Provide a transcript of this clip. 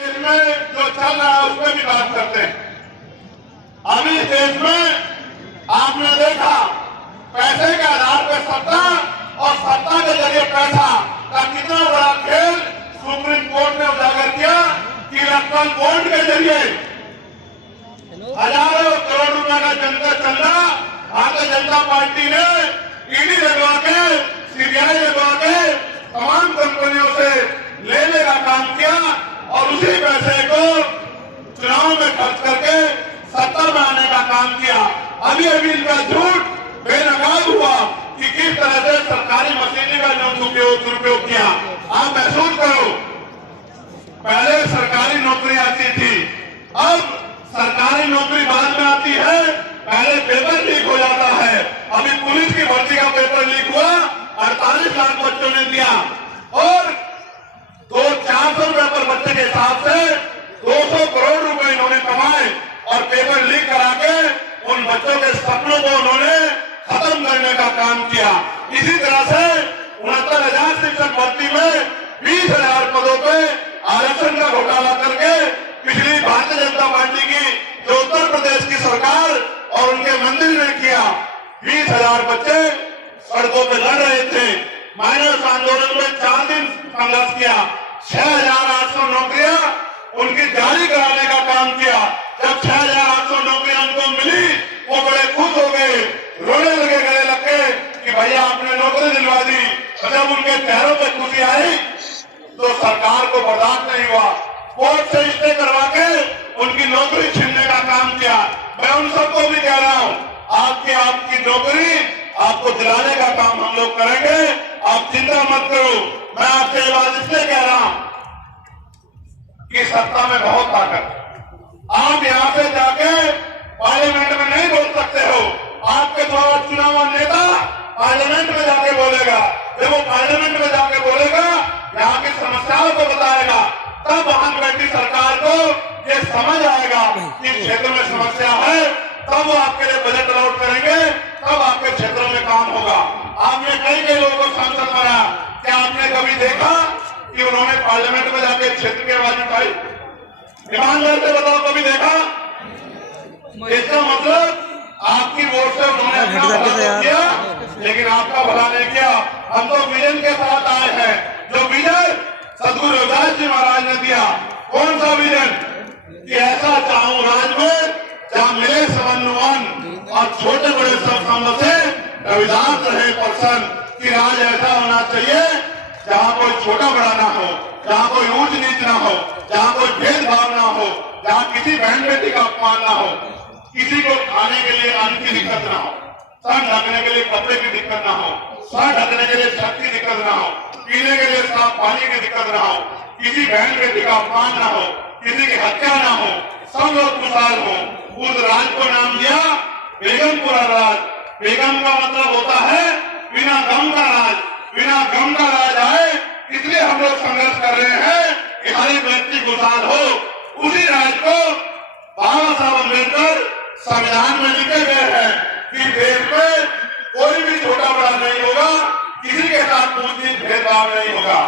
में जो चल रहा है उसमें भी बात करते हैं। अभी देश में आपने देखा पैसे के आधार पर सत्ता और सत्ता के जरिए पैसा का कितना बड़ा खेल सुप्रीम कोर्ट ने उजागर किया कि इलेक्ट्रल बॉन्ड के जरिए हजारों करोड़ रुपए का जनता चंदा भारतीय जनता पार्टी ने ईडी लगवा के सीबीआई लगवा के तमाम कंपनियों से लेने का काम किया और उसी पैसे को चुनाव में खर्च करके सत्ता में आने का काम किया। अभी अभी इनका झूठ बेनकाब हुआ कि किस तरह से सरकारी मशीनरी का दुरुपयोग किया। आप महसूस करो, पहले सरकारी नौकरी आती थी, अब सरकारी नौकरी बाद में आती है। पहले पेपर लीक हो जाता है। अभी पुलिस की भर्ती का पेपर लीक हुआ, 48 लाख बच्चों ने दिया और 400 रुपए पर बच्चे के हिसाब से 200 करोड़ रुपए इन्होंने कमाए और पेपर लीक करा के उन बच्चों के सपनों को उन्होंने खत्म करने का काम किया। इसी तरह से 69,000 शिक्षक भर्ती में 20,000 पदों पे आरक्षण का घोटाला करके पिछली भारतीय जनता पार्टी की जो उत्तर प्रदेश की सरकार और उनके मंदिर ने किया। 20,000 बच्चे सड़कों पे लड़ रहे थे। माइनस आंदोलन में 4 दिन संघर्ष किया। 6,800 नौकरियां उनकी जारी कराने का काम किया। जब 6,800 नौकरियां उनको मिली वो बड़े खुश हो गए, रोने लगे, गले लग गए कि भैया आपने नौकरी दिलवा दी। और जब उनके चेहरों पे खुशी आई तो सरकार को बर्दाश्त नहीं हुआ, कोर्ट से स्टे करवा के उनकी नौकरी छीनने का काम किया। मैं उन सबको भी कह रहा हूं, आपकी नौकरी आपको दिलाने का काम हम लोग करेंगे, आप चिंता मत करो। मैं आपसे ये बात इसलिए कह रहा हूं कि सत्ता में बहुत ताकत है। आप यहां से जाके पार्लियामेंट में नहीं बोल सकते हो। आपके द्वारा चुना हुआ नेता पार्लियामेंट में जाके बोलेगा। जब वो पार्लियामेंट में जाके बोलेगा, यहाँ की समस्याओं को बताएगा, तब वहां बैठी सरकार को ये समझ आएगा कि क्षेत्र में समस्या है, तब वो आपके लिए बजट अलॉट करेंगे, तब आपके क्षेत्रों में काम होगा। आपने कई लोगों को सांसद बनाया, क्या आपने कभी देखा कि उन्होंने पार्लियामेंट में जाके क्षेत्र की आवाज उठाई? ईमानदार से बताओ, कभी देखा? इसका मतलब आपकी वोट से उन्होंने अपना भला किया, लेकिन आपका भला नहीं किया। हम तो विजन के साथ आए हैं, जो विजन सदगुरु रविदास जी महाराज ने दिया। कौन सा विजन? कि ऐसा चाहूं राज में जहां मिले समन्वयन और छोटे बड़े सब संग से रविदास रहे प्रसन्न। कि राज ऐसा होना चाहिए जहां कोई छोटा बड़ा ना हो, जहां कोई ऊंच नीच ना हो, जहां कोई भेदभाव ना हो, जहां किसी बहन बेटी का अपमान ना हो, किसी को खाने के लिए अन्न की दिक्कत ना हो, सर ढकने के लिए कपड़े की दिक्कत ना हो, सर ढकने के लिए छत की दिक्कत ना हो, पीने के लिए साफ पानी की दिक्कत ना हो, किसी बहन बेटी का अपमान ना हो, किसी की हत्या ना हो, सब लोग खुशहाल हो। उस राज को नाम दिया बेगमपुरा राज। बेगम का मतलब होता है बिना गम का राज। बिना गम का राज आए, इसलिए हम लोग संघर्ष कर रहे हैं कि हर एक व्यक्ति खुशहाल हो। उसी राज को बाबा साहब अम्बेडकर संविधान में लिखे गए हैं कि देश में कोई भी छोटा बड़ा नहीं होगा, किसी के साथ ऊंच नीच भेदभाव नहीं होगा।